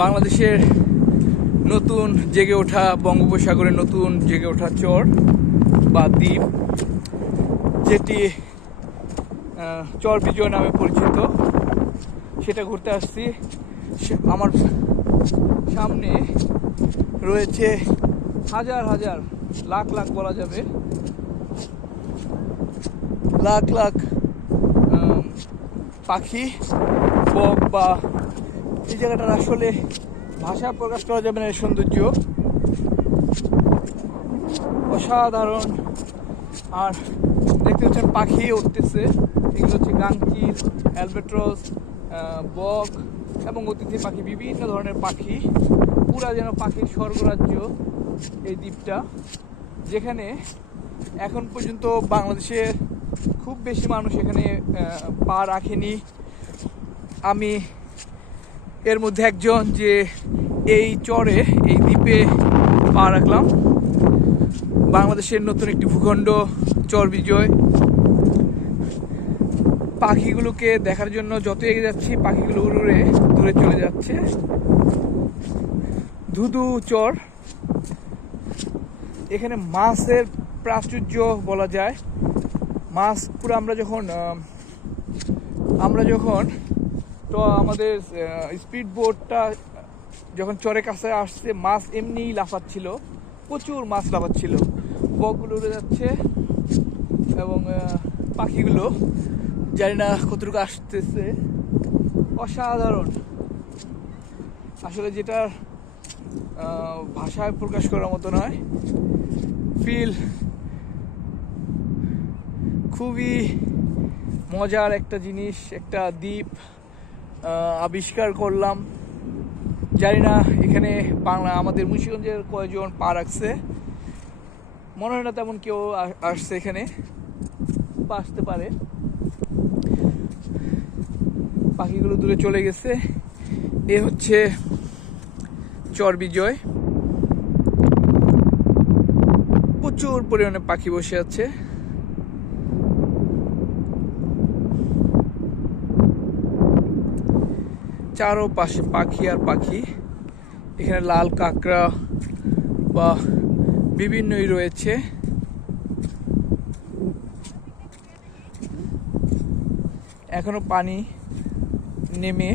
বাংলাদেশের নতুন জেগে ওঠা, বঙ্গোপসাগরের নতুন জেগে ওঠা চর বা দ্বীপ, যেটি চর বিজয় নামে পরিচিত, সেটা ঘুরতে আসছি। আমার সামনে রয়েছে হাজার হাজার, লাখ লাখ বলা যাবে, লাখ লাখ পাখি, বক, বা এই জায়গাটার আসলে ভাষা প্রকাশ করা যাবে না। এর সৌন্দর্য অসাধারণ। আর দেখতে পাচ্ছেন পাখি উঠতেছে, এগুলো হচ্ছে গাংচিল, অ্যালবেট্রস, বক এবং অতিথি পাখি, বিভিন্ন ধরনের পাখি। পুরা যেন পাখির স্বর্গরাজ্য এই দ্বীপটা, যেখানে এখন পর্যন্ত বাংলাদেশের খুব বেশি মানুষ এখানে পা রাখেনি। আমি এর মধ্যে একজন, যে এই চরে, এই দ্বীপে পা রাখলাম। বাংলাদেশের নতুন একটি ভূখণ্ড চর বিজয়। পাখিগুলোকে দেখার জন্য যত এগিয়ে যাচ্ছি, পাখিগুলো উড়ে দূরে চলে যাচ্ছে। ধুধু চর, এখানে মাছের প্রাচুর্য বলা যায়। মাছ পুরো আমরা যখন তো আমাদের স্পিড বোটটা যখন চরের কাছে আসছে, মাছ এমনিই লাফাচ্ছিল, প্রচুর মাছ লাফাচ্ছিল। বকগুলো উড়ে যাচ্ছে এবং পাখিগুলো জানি না কতটুকু আসতেছে। অসাধারণ আসলে, যেটা ভাষায় প্রকাশ করার মতো নয়। ফিল খুবই মজার একটা জিনিস, একটা দ্বীপ আবিষ্কার করলাম। জানি না এখানে আমাদের মুন্সিগঞ্জের কয়জন পা রাখছে, মনে হয় না তেমন কেউ আসছে এখানে, বা আসতে পারে। পাখিগুলো দূরে চলে গেছে। এ হচ্ছে চর বিজয়। প্রচুর পরিমাণে পাখি বসে আছে। চারোপাশে পাখি আর পাখি। এখানে লাল কাঁকড়া বা বিভিন্নই রয়েছে। এখনো পানি নেমে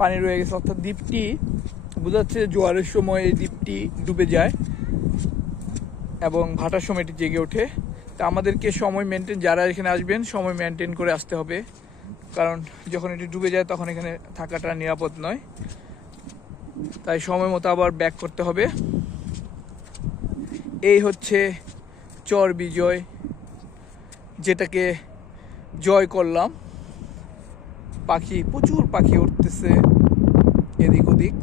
পানি রয়ে গেছে, অর্থাৎ দ্বীপটি বোঝা যাচ্ছে জোয়ারের সময় এই দ্বীপটি ডুবে যায় এবং ভাটার সময় এটি জেগে ওঠে। তা আমাদেরকে সময় মেনটেন, যারা এখানে আসবেন সময় মেনটেন করে আসতে হবে, কারণ যখন এটি ডুবে যায় তখন এখানে থাকাটা নিরাপদ নয়। তাই সময় মতো আবার ব্যাক করতে হবে। এই হচ্ছে চর বিজয়, যেটাকে জয় করলাম। পাখি, প্রচুর পাখি উঠতেছে এদিক ওদিক।